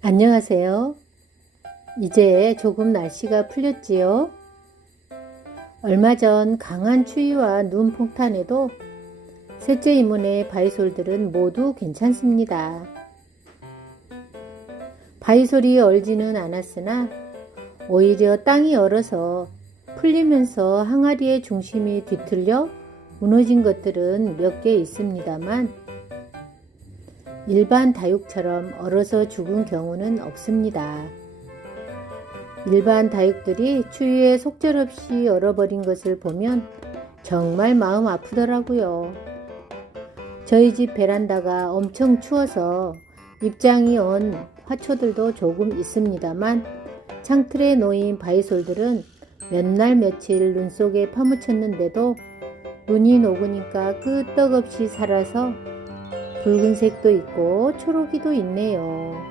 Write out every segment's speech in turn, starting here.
안녕하세요. 이제 조금 날씨가 풀렸지요? 얼마 전 강한 추위와 눈 폭탄에도 셋째 이문의 바이솔들은 모두 괜찮습니다. 바이솔이 얼지는 않았으나 오히려 땅이 얼어서 풀리면서 항아리의 중심이 뒤틀려 무너진 것들은 몇 개 있습니다만 일반 다육처럼 얼어서 죽은 경우는 없습니다. 일반 다육들이 추위에 속절없이 얼어버린 것을 보면 정말 마음 아프더라고요. 저희 집 베란다가 엄청 추워서 입장이 온 화초들도 조금 있습니다만 창틀에 놓인 바이솔들은 몇 날 며칠 눈 속에 파묻혔는데도 눈이 녹으니까 끄떡없이 살아서 붉은색도 있고 초록이도 있네요.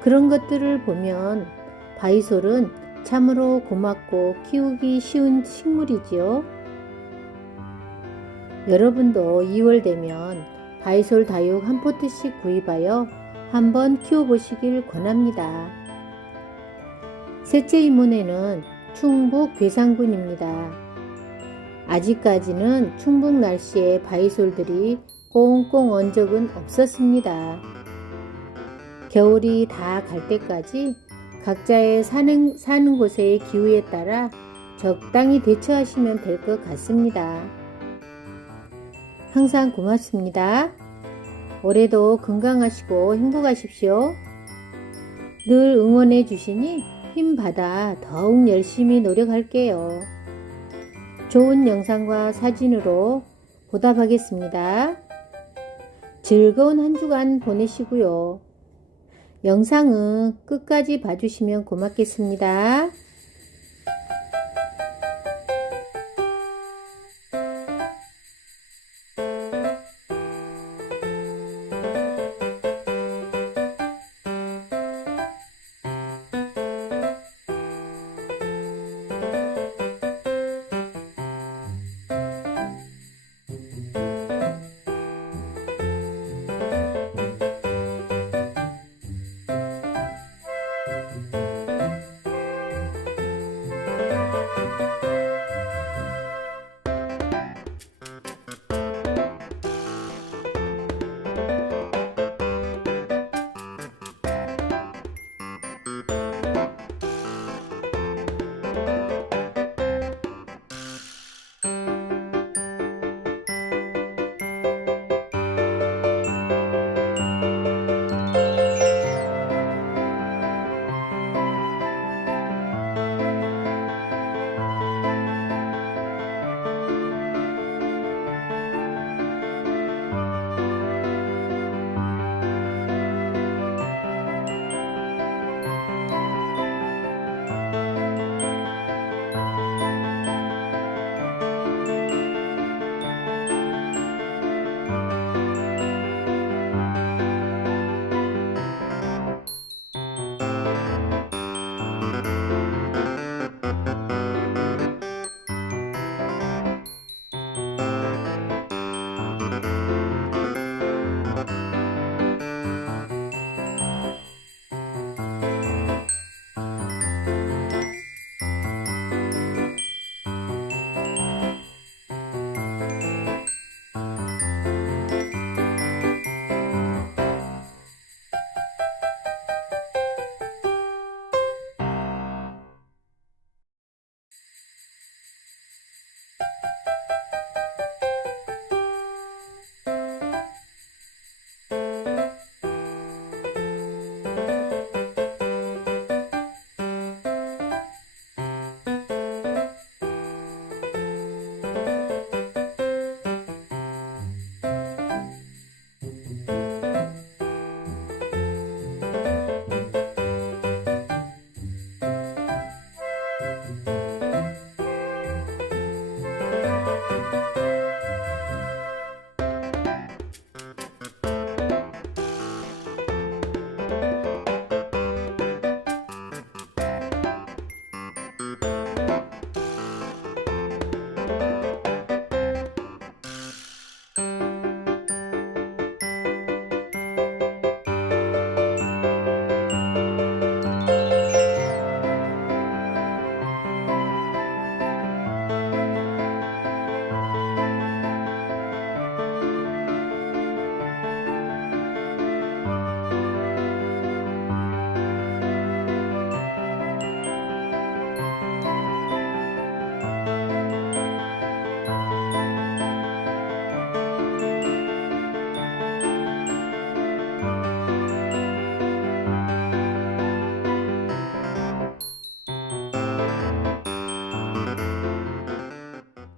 그런 것들을 보면 바이솔은 참으로 고맙고 키우기 쉬운 식물이지요. 여러분도 2월 되면 바이솔 다육 한 포트씩 구입하여 한번 키워보시길 권합니다. 셋째 이문에는 충북 괴산군입니다. 아직까지는 충북 날씨에 바이솔들이 꽁꽁 언 적은 없었습니다. 겨울이 다 갈 때까지 각자의 사는, 사는 곳의 기후에 따라 적당히 대처하시면 될 것 같습니다. 항상 고맙습니다. 올해도 건강하시고 행복하십시오. 늘 응원해 주시니 힘 받아 더욱 열심히 노력할게요. 좋은 영상과 사진으로 보답하겠습니다. 즐거운 한 주간 보내시고요. 영상은 끝까지 봐주시면 고맙겠습니다.